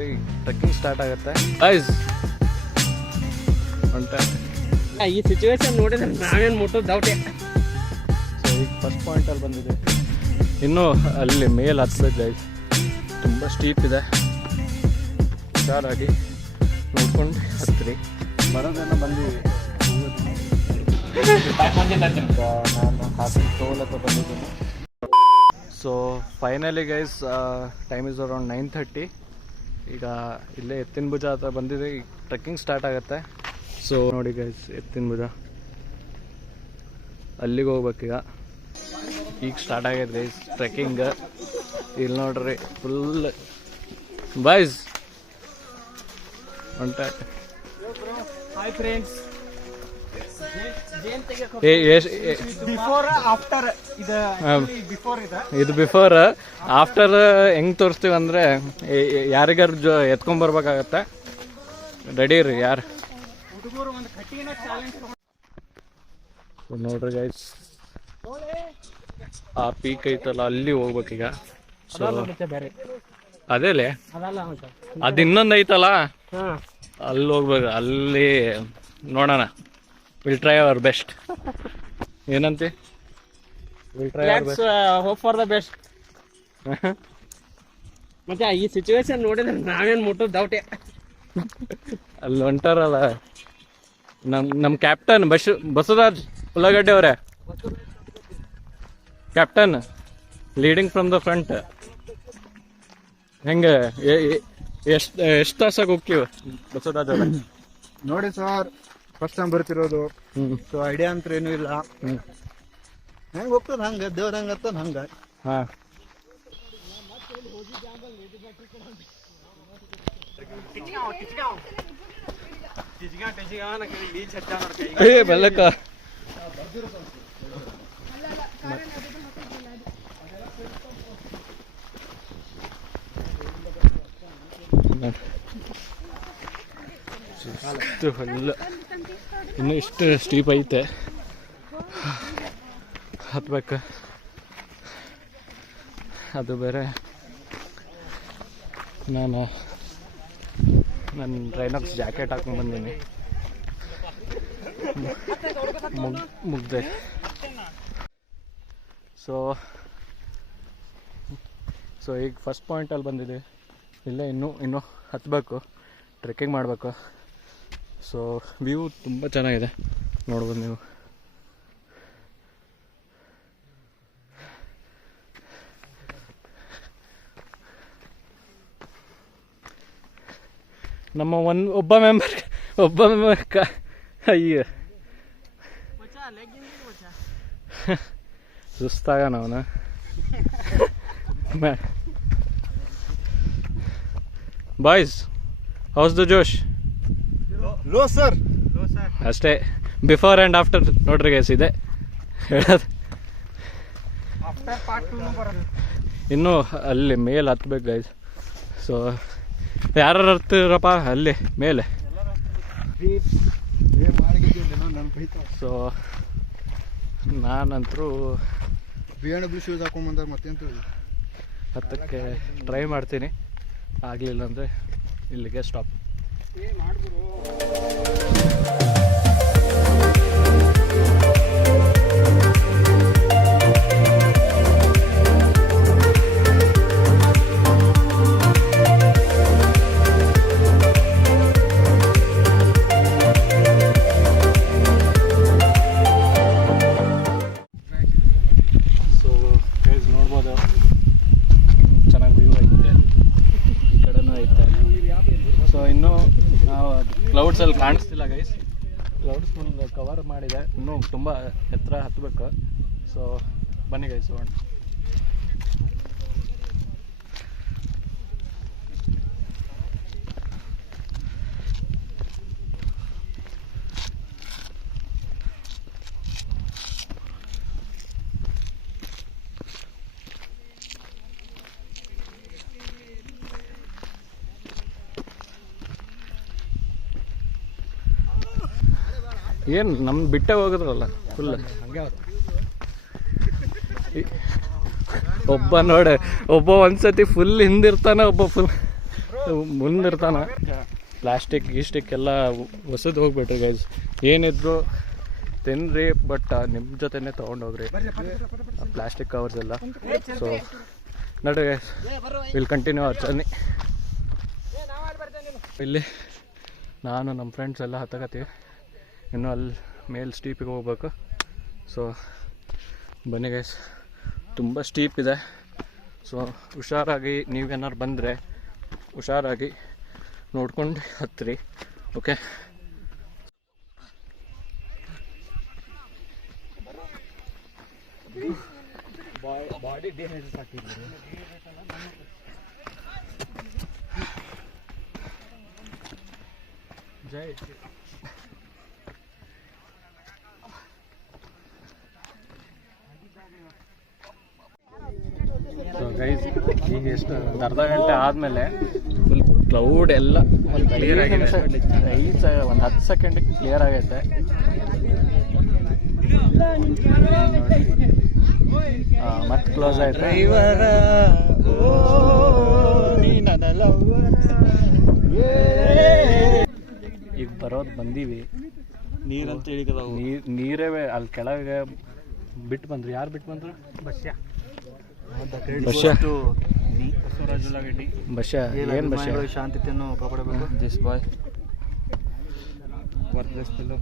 Trekking start ಆಗುತ್ತೆ guys. ಈ situation ನೋಡಿದ್ರೆ ನಾವೇನು ಮುಟ್ಟೋದು ಡೌಟೇ. ಸೊ ಈಗ ಫಸ್ಟ್ ಪಾಯಿಂಟಲ್ಲಿ ಬಂದಿದೆ, ಇನ್ನೂ ಅಲ್ಲಿ ಮೇಲೆ ಹತ್ತಬೇಕು ಗೈಸ್. ತುಂಬ ಸ್ಟೀಪ್ ಇದೆ, ಹುಷಾರಾಗಿ ನೋಡ್ಕೊಂಡು ಹತ್ತಿರಿ. ಬರೋದೆಲ್ಲ ಬಂದಿದ್ದೀವಿ. ನಾನು ಹಾಸನ ತೋಲಕ್ಕೆ ಬಂದಿದ್ದೀನಿ. So finally guys time is around 9:30. ಈಗ ಇಲ್ಲೇ ಎತ್ತಿನ ಭುಜ ಹತ್ರ ಬಂದಿದೆ, ಈಗ ಟ್ರೆಕ್ಕಿಂಗ್ ಸ್ಟಾರ್ಟ್ ಆಗುತ್ತೆ. ಸೊ ನೋಡಿ ಗೈಸ್, ಎತ್ತಿನ ಭುಜ ಅಲ್ಲಿಗೆ ಹೋಗ್ಬೇಕೀಗ. ಈಗ ಸ್ಟಾರ್ಟ್ ಆಗೈತೆ ಗೈಸ್ ಟ್ರೆಕ್ಕಿಂಗ್. ಇಲ್ಲಿ ನೋಡ್ರಿ ಫುಲ್ ಬಾಯ್ಸ್ ಹೊಂಟ. Hi friends. ಇದು ಬಿಫೋರ್. ಆಫ್ಟರ್ ಹೆಂಗ್ ತೋರಿಸ್ತೀವಿ ಅಂದ್ರೆ ಯಾರಿಗಾರು ಎತ್ಕೊಂಡ್ಬರ್ಬೇಕಾಗತ್ತೆ. ರೆಡಿ ರೀ ಯಾರು ನೋಡ್ರಿ ಗೈಸ್, ಆ ಪೀಕ್ ಐತಲ್ಲ ಅಲ್ಲಿ ಹೋಗ್ಬೇಕೀಗ. ಸೊ ಅದೇಲೆ ಅದು ಇನ್ನೊಂದು ಐತಲ್ಲ ಅಲ್ಲಿ ಹೋಗ್ಬೇಕು. ಅಲ್ಲಿ ನೋಡೋಣ, ವಿಲ್ ಟ್ರೈ ಅವರ್ ಬೆಸ್ಟ್. ಏನಂತೆ? Will try our best, hope for the best. ಮತ್ತೆ ಈ ಸಿಚುವೇಶನ್ ನೋಡಿದ್ರೆ ನಾವೇನು ಮುಟ್ಟೋದು ಡೌಟೇ. ಅಲ್ಲಿ ಹೊಂಟಾರಲ್ಲ ನಮ್ಮ ಕ್ಯಾಪ್ಟನ್ ಬಸವರಾಜ್ ಉಳ್ಳಾಗಡ್ಡೆ ಅವರೇ, captain leading from the front. ಹೆಂಗೆ ಎಷ್ಟು ತಾಸಾಗ ಹೋಗ್ತೀವಿ ಬಸವರಾಜ್ ಅವರೇ? ನೋಡಿ ಸರ್, ಫಸ್ಟ್ ಟೈಮ್ ಬರ್ತಿರೋದು, ಸೊ ಐಡಿಯಾ ಅಂತ ಏನೂ ಇಲ್ಲ. ಹೆಂಗೆ ಹೋಗ್ತದ ಹಂಗೆ, ದೇವ್ರ ಹಂಗೆ ಹತ್ತದ ಹಂಗೆ. ಹಾಂ, ಬೆಲ್ಲಕ್ಕ ಹೊಲ್ಲ. ಇನ್ನೂ ಇಷ್ಟು ಸ್ಟೀಪ್ ಐತೆ, ಹತ್ಬೇಕು. ಅದು ಬೇರೆ. ನಾನು ನನ್ನ ರೈನಾಕ್ಸ್ ಜಾಕೆಟ್ ಹಾಕೊಂಡು ಬಂದೀನಿ, ಮುಗ್ದೆ. ಸೊ ಈಗ ಫಸ್ಟ್ ಪಾಯಿಂಟಲ್ಲಿ ಬಂದಿದ್ದೀವಿ. ಇಲ್ಲೇ ಇನ್ನೂ ಹತ್ತಬೇಕು, ಟ್ರೆಕ್ಕಿಂಗ್ ಮಾಡಬೇಕು. ಸೊ ವ್ಯೂ ತುಂಬ ಚೆನ್ನಾಗಿದೆ, ನೋಡ್ಬೋದು ನೀವು. ನಮ್ಮ ಒಬ್ಬ ಮೆಂಬರ್ ಅಯ್ಯೋ ಸುಸ್ತಾಗ ನಾವನ. ಬಾಯ್ಸ್, ಹೌಸ್ ದ ಜೋಶ್? Low sir. ಅಷ್ಟೇ, ಬಿಫೋರ್ ಆ್ಯಂಡ್ ಆಫ್ಟರ್ ನೋಡ್ರಿ ಗೈಸ್ ಇದೆ ಹೇಳೋದು. ಇನ್ನೂ ಅಲ್ಲಿ ಮೇಲೆ ಹತ್ಬೇಕು ಗೈಸ್. ಸೊ ಯಾರು ಹತ್ತಿರಪ್ಪ ಅಲ್ಲಿ ಮೇಲೆ? ಸೊ ನಾನಂತರೂ ಶೂಸ್ ಹಾಕೊಂಡ್ಬಂದಾಗ ಮತ್ತೆಂತ ಹತ್ತಕ್ಕೆ ಟ್ರೈ ಮಾಡ್ತೀನಿ, ಆಗಲಿಲ್ಲ ಅಂದರೆ ಇಲ್ಲಿಗೆ ಸ್ಟಾಪ್. ಕ್ಲೌಡ್ಸಲ್ಲಿ ಕಾಣಿಸ್ತಿಲ್ಲ ಗೈಸ್, ಕ್ಲೌಡ್ಸ್ ಫುಲ್ ಕವರ್ ಮಾಡಿದೆ. ಇನ್ನೂ ತುಂಬ ಎತ್ತರ ಹತ್ತಬೇಕು. ಸೊ ಬನ್ನಿ ಗೈಸ್ ಹೋಗೋಣ. ಏನು ನಮ್ಮ ಬಿಟ್ಟೆ ಹೋಗಿದ್ರಲ್ಲ ಫುಲ್ ಹಂಗೆ. ಒಬ್ಬ ನೋಡಿ, ಒಬ್ಬ ಒಂದ್ಸತಿ ಫುಲ್ ಹಿಂದಿರ್ತಾನೆ, ಒಬ್ಬ ಫುಲ್ ಮುಂದಿರ್ತಾನ. ಪ್ಲಾಸ್ಟಿಕ್ ಗೀಸ್ಟಿಕ್ ಎಲ್ಲ ಹೊಸದು ಹೋಗ್ಬಿಟ್ರಿ ಗೈಸ್. ಏನಿದ್ರು ತಿನ್ರಿ, ಬಟ್ ನಿಮ್ಮ ಜೊತೆನೇ ತೊಗೊಂಡೋಗ್ರಿ ಪ್ಲಾಸ್ಟಿಕ್ ಕವರ್ಸ್ ಎಲ್ಲ. ಸೊ ನೋಡ್ರಿ guys, will continue our journey. ಇಲ್ಲಿ ನಾನು ನಮ್ಮ ಫ್ರೆಂಡ್ಸ್ ಎಲ್ಲ ಹತ್ತಕತ್ತೀವಿ. ಇನ್ನು ಅಲ್ಲಿ ಮೇಲೆ ಸ್ಟೀಪಿಗೆ ಹೋಗ್ಬೇಕು. ಸೊ ಬನ್ನಿ ಗೈಸ್, ತುಂಬ ಸ್ಟೀಪ್ ಇದೆ. ಸೊ ಹುಷಾರಾಗಿ, ನೀವೇನಾರು ಬಂದರೆ ಹುಷಾರಾಗಿ ನೋಡ್ಕೊಂಡು ಹತ್ತಿರಿ. ಓಕೆ, ಬಾಡಿ ಡಿಹೈಡ್ರೇಟ್ ಆಗ್ತಿದ್ರು. ಜೈ. ಸೊ ಗೈಸ್, ಈಗ ಎಷ್ಟು ಒಂದು ಅರ್ಧ ಗಂಟೆ ಆದಮೇಲೆ ಫುಲ್ ಕ್ಲೌಡ್ ಎಲ್ಲ ಒಂದು ಕ್ಲಿಯರ್ ಆಗಿದೆ. ಒಂದು 10 ಸೆಕೆಂಡಿಗೆ ಕ್ಲಿಯರ್ ಆಗೈತೆ. ಮತ್ತೆ ಕ್ಲೋಸ್ ಆಯ್ತು. ಈಗ ಬರೋದು ಬಂದೀವಿ. ನೀರಂತ ಹೇಳಿದಾವು. ನೀರೇ ಅಲ್ಲಿ ಕೆಳಗೆ ಬಿಟ್ಟು ಬಂದ್ರು. ಯಾರು ಬಿಟ್ಟು ಬಂದ್ರು? ಬಸ್ಯ. ಏನು ಬಸ್ಯ? ಶಾಂತಿಯನ್ನು ಕಾಪಾಡಬೇಕು. This boy workless fellow,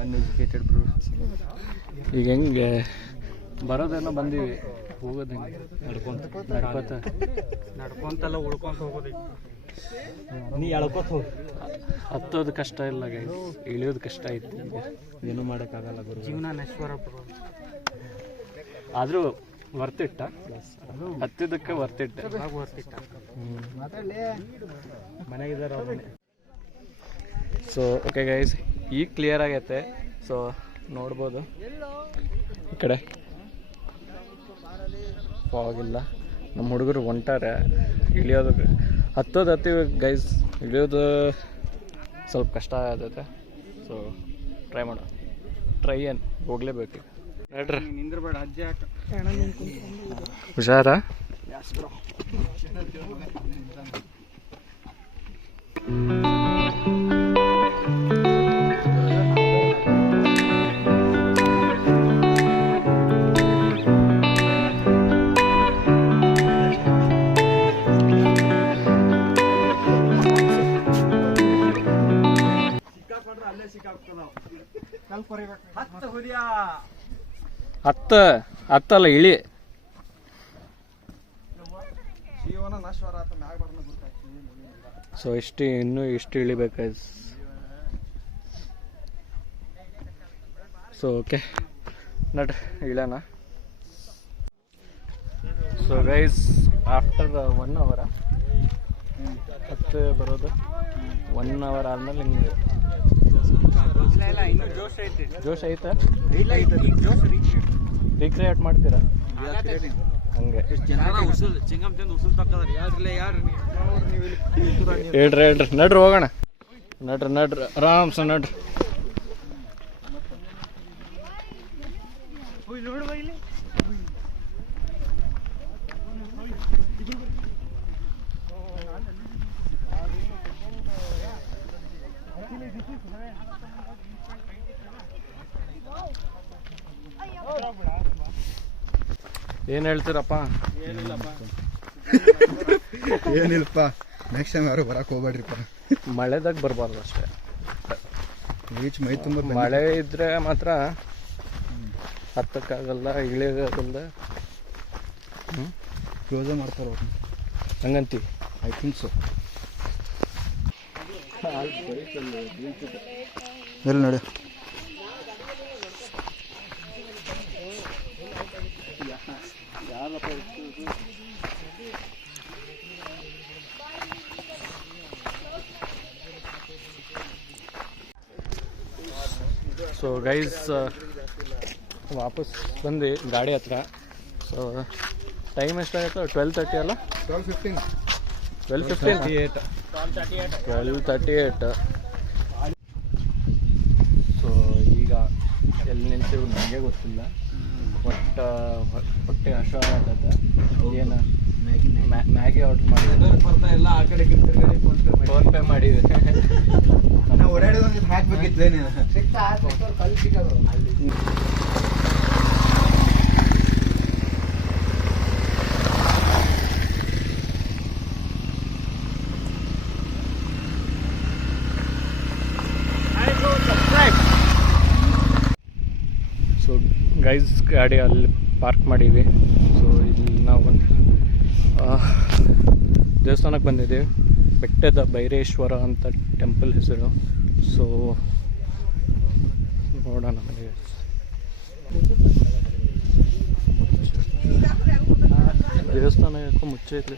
uneducated bro. ಈಗ ಹೆಂಗೆ ಬರೋದೇನೋ ಬಂದೀವಿ, ಹೋಗೋದು ಹೆಂಗೆ? ನಡ್ಕೊಂತಲ್ಲ ಉಳ್ಕೊಂತ ಹೋಗೋದು. ನೀ ಎಳ್ಕೊತ ಹೋಗಿ. ಹತ್ತೋದು ಕಷ್ಟ ಇಲ್ಲ ಗೈಸ್, ಇಳಿಯೋದು ಕಷ್ಟ ಐತಿ. ಏನೂ ಮಾಡೋಕ್ಕಾಗಲ್ಲ ಗುರು. ಜೀವನ ನಶ್ವರ. ಆದರೂ ವರ್ತಿಟ್ಟ, ಹತ್ತಿದ್ದಕ್ಕೆ ವರ್ತಿಟ್ಟ. ಮನೆಗಿದ್ದಾರೆ ಅವ್ರು. ಸೊ ಓಕೆ ಗೈಸ್, ಈಗ ಕ್ಲಿಯರ್ ಆಗೈತೆ. ಸೊ ನೋಡ್ಬೋದು ಈ ಕಡೆ ಫಾಗಿಲ್ಲ. ನಮ್ಮ ಹುಡುಗರು ಹೊಂಟಾರೆ. ಇಳಿಯೋದು ಹತ್ತೋದು ಹತ್ತೀವಿ ಗೈಸ್, ಇಳಿಯೋದು ಸ್ವಲ್ಪ ಕಷ್ಟ ಆಗತ್ತೆ. ಸೊ ಟ್ರೈ ಮಾಡೋ, ಟ್ರೈ ಏನು ಹೋಗ್ಲೇಬೇಕು. ನೋಡ್ರಿ, ನಿಂದ್ರಬೇಡ ಅಜ್ಜಿ ಆಟ. ಹುಷಾರ. ಹತ್ತಲ್ಲ, ಇಳಿ. ಸೊ ಇನ್ನೂ ಇಷ್ಟು ಇಳಿಬೇಕು. ಸೊ ಓಕೆ, ನಡ್ರಿ ಇಳೋಣ. ಸೊ ಗೈಸ್, ಆಫ್ಟರ್ 1 hour ಹತ್ತು ಬರೋದು. 1 hour ಆದಮೇಲೆ ಹಿಂಗೆ ಜೋಶ್ ಐತೆ. ರೀಕ್ರಿಯೇಟ್ ಮಾಡ್ತೀರಾ ಹಂಗೆ? ಹೇಳ್ರಿ ನಡ್ರಿ ಹೋಗೋಣ. ನಡ್ರಿ ಆರಾಮ್ಸ ನಡ್ರಿ. ಏನು ಹೇಳ್ತೀರಪ್ಪ? ಏನಿಲ್ಲಪ್ಪ, ನೆಕ್ಸ್ಟ್ ಟೈಮ್ ಯಾರು ಬರಕ್ಕೆ ಹೋಗ್ಬೇಡ್ರಿಪ್ಪ. ಮಳೆದಾಗ ಬರಬಾರ್ದು ಅಷ್ಟೇ. ಬೀಚ್ ಮೈ ತುಂಬ ಮಳೆ ಇದ್ರೆ ಮಾತ್ರ ಹತ್ತಕ್ಕಾಗಲ್ಲ, ಇಳಿಯೋಕ್ಕಾಗಲ್ಲ. ಕ್ಲೋಸೇ ಮಾಡ್ತಾರೆ ಅವ್ರು ಹಂಗಂತೀವಿ. I think so. ಎಲ್ಲಿ ನೋಡಿ. ಸೊ ಗೈಸ್, ವಾಪಸ್ ಬಂದು ಗಾಡಿ ಹತ್ರ. ಸೊ ಟೈಮ್ ಎಷ್ಟಾಗುತ್ತೆ? 12:30 ಅಲ್ಲ? 12:38. ಸೊ ಈಗ ಎಲ್ಲಿ ನಿಲ್ತೀವಿ ನನಗೆ ಗೊತ್ತಿಲ್ಲ. ಹೊಟ್ಟೆ ಹಸಿವಾಗತ್ತೆ. ಏನು ಮ್ಯಾಗಿ ಆರ್ಡರ್ ಮಾಡಿ ಬರ್ತಾ ಎಲ್ಲ ಆ ಕಡೆ ಫೋನ್ ಪೇ ಮಾಡಿದೆ. ನಾವು ಓಡಾಡೋದು ಹಾಕ್ಬೇಕಿತ್ತೇನೆ. ಸೊ ಗೈಸ್ ಗಾಡಿ ಅಲ್ಲಿ ಪಾರ್ಕ್ ಮಾಡೀವಿ. ಸೊ ಇಲ್ಲಿ ನಾವು ದೇವಸ್ಥಾನಕ್ಕೆ ಬಂದಿದ್ದೀವಿ. ಬೆಟ್ಟದ ಭೈರೇಶ್ವರ ಅಂತ ಟೆಂಪಲ್ ಹೆಸರು. ಸೊ ನೋಡೋಣ ನನಗೆ ದೇವಸ್ಥಾನ ಯಾಕೋ ಮುಚ್ಚೈತೆ.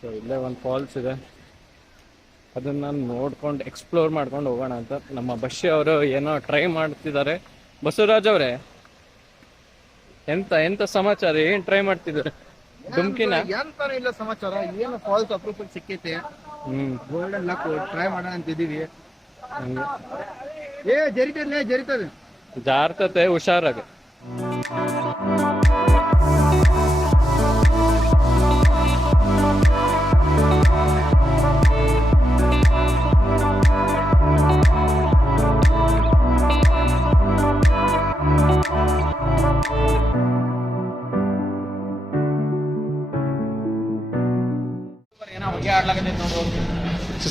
ಸೊ ಇಲ್ಲೇ ಒಂದು ಫಾಲ್ಸ್ ಇದೆ, ಅದನ್ನು ನೋಡ್ಕೊಂಡು ಎಕ್ಸ್ಪ್ಲೋರ್ ಮಾಡ್ಕೊಂಡು ಹೋಗೋಣ ಅಂತ ನಮ್ಮ ಬಸ್ಸಿ ಅವರು ಏನೋ ಟ್ರೈ ಮಾಡ್ತಿದ್ದಾರೆ. ಬಸವರಾಜ್ ಅವರೇ, ಎಂತ ಸಮಾಚಾರ, ಏನು ಟ್ರೈ ಮಾಡ್ತಿದ್ದಾರೆ? ಡುಮ್ಕಿನ ಎಂತಾನು ಇಲ್ಲ ಸಮಾಚಾರ. ಏನು ಫಾಲ್ಸ್ ಅಪ್ರೂಪಕ್ಕೆ ಸಿಕ್ಕೈತೆ, ಗೋಲ್ಡನ್ ಲಕ್ ಟ್ರೈ ಮಾಡೋಣ ಅಂತಿದ್ದೀವಿ. ಜರಿತದೆ ಜಾರ್ತತೆ, ಹುಷಾರಾಗ.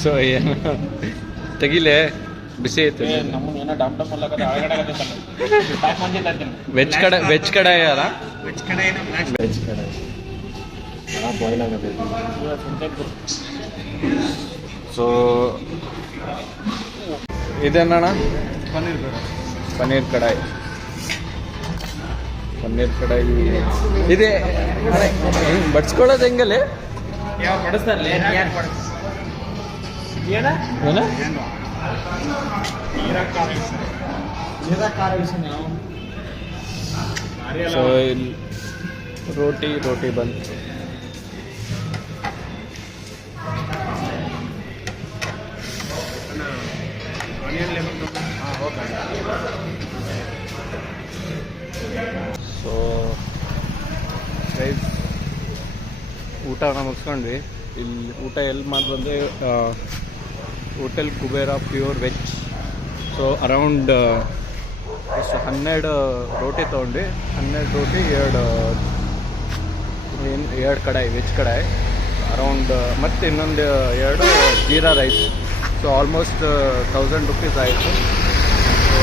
ಸೊ ಏನು ತೆಗಿಲೆ, ಬಿಸಿ ಐತೆ. ವೆಜ್ ಕಡೆ ಯಾರ ವೆಜ್ ಕಡೆ ಬಾಯ್ಲ್ ಆಗತ್ತೆ. ಸೊ ಇದೇನಣ್ಣ? ಪನ್ನೀರ್ ಕಡಾಯಿ. ಪನ್ನೀರ್ ಕಡಾಯಿ ಇದೆ. ಬಡ್ಸ್ಕೊಳ್ಳೋದು ಹೆಂಗಲ್ಲಿ? ಸೊ ಇಲ್ಲಿ ರೋಟಿ ಬಂತು. ಸೊ ಗೈಸ್ ಊಟನ ಮುಗಿಸ್ಕೊಂಡ್ವಿ. ಇಲ್ಲಿ ಊಟ ಎಲ್ಲಿ ಮಾಡಿದ್ರೆ hotel Kubera pure veg. So around ಎಷ್ಟು 12 ರೋಟಿ ತೊಗೊಂಡು 12 ರೋಟಿ, ಎರಡು ಕಡಾಯಿ ವೆಜ್ ಕಡಾಯಿ ಅರೌಂಡ್, ಮತ್ತು ಇನ್ನೊಂದು 2 jeera rice. So almost 1000 rupees ಆಯಿತು. ಸೊ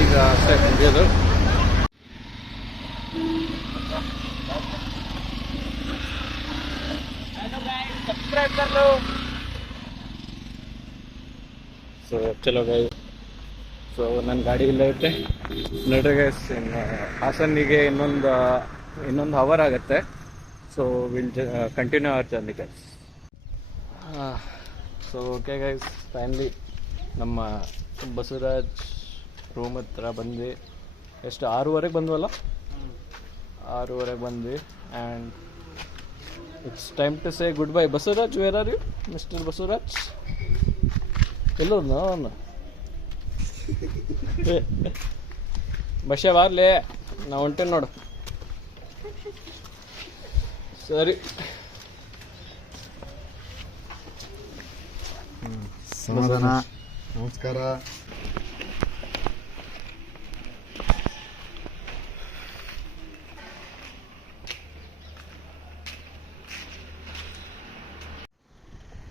ಈಗ ಅಷ್ಟೇ ಮುಗಿಯೋದು. ಸೊ ಚಲೋ ಗೈಸ್. ಸೊ ನನ್ನ ಗಾಡಿ ಇಲ್ಲ ಐತೆ. ನೋಡ್ರಿ ಗೈಸ್, ಹಾಸನಿಗೆ ಇನ್ನೊಂದು ಅವರ್ ಆಗುತ್ತೆ. So will continue our journey guys. So okay guys, finally ನಮ್ಮ ಬಸವರಾಜ್ ರೂಮ್ ಹತ್ರ ಬಂದ್ವಿ. ಎಷ್ಟು 6:30 ಬಂದ್ವಲ್ಲ? 6:30 ಬಂದ್ವಿ. And it's time to say good bye. Basavaraj, where are you mister Basavaraj? ಎಲ್ಲೋದ್ನ ಅವನು? ಬಸ್ಸೇ ಬಾರ್ಲಿ, ನಾವು ಹೊಂಟೇನು ನೋಡು. ಸರಿ, ಸಮಾಧಾನ. ನಮಸ್ಕಾರ.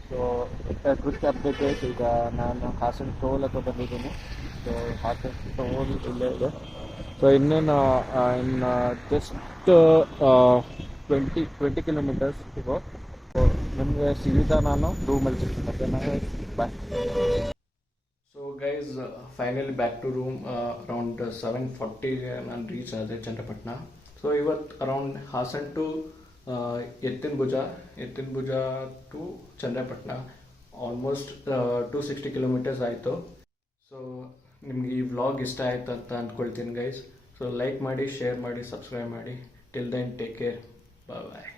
So trip update. ಈಗ ನಾನು ಹಾಸನ ಟೋಲ್ ಹತ್ರ ಬಂದಿದ್ದೀನಿ. ಸೊ ಹಾಸನ ಟೋಲ್ ಇಲ್ಲೇ ಇದೆ. ಸೊ ಇನ್ನೇನು ಇನ್ನು ಜಸ್ಟ್ 20 ಕಿಲೋಮೀಟರ್ಸ್ ಇಗೋ. ಸೊ ನಿಮಗೆ ಸೀದಾ ನಾನು ರೂಮಲ್ಲಿ ಸಿಗ್ತೀನಿ. ಓಕೆನಾ? Bye. So guys, finally back to room. Around 7:40ಗೆ ನಾನು ರೀಚ್ ಆದೆ ಚನ್ನಪಟ್ಟಣ. ಸೊ ಇವತ್ತು around Hassan to Ettina Bhuja to Channapatna almost 260 kilometres ಆಯಿತು. ಸೊ ನಿಮ್ಗೆ ಈ ವ್ಲಾಗ್ ಇಷ್ಟ ಆಯಿತು ಅಂತ ಅಂದ್ಕೊಳ್ತೀನಿ ಗೈಸ್. ಸೊ ಲೈಕ್ ಮಾಡಿ, ಶೇರ್ ಮಾಡಿ, ಸಬ್ಸ್ಕ್ರೈಬ್ ಮಾಡಿ. Till then take care. ಬಾಯ್.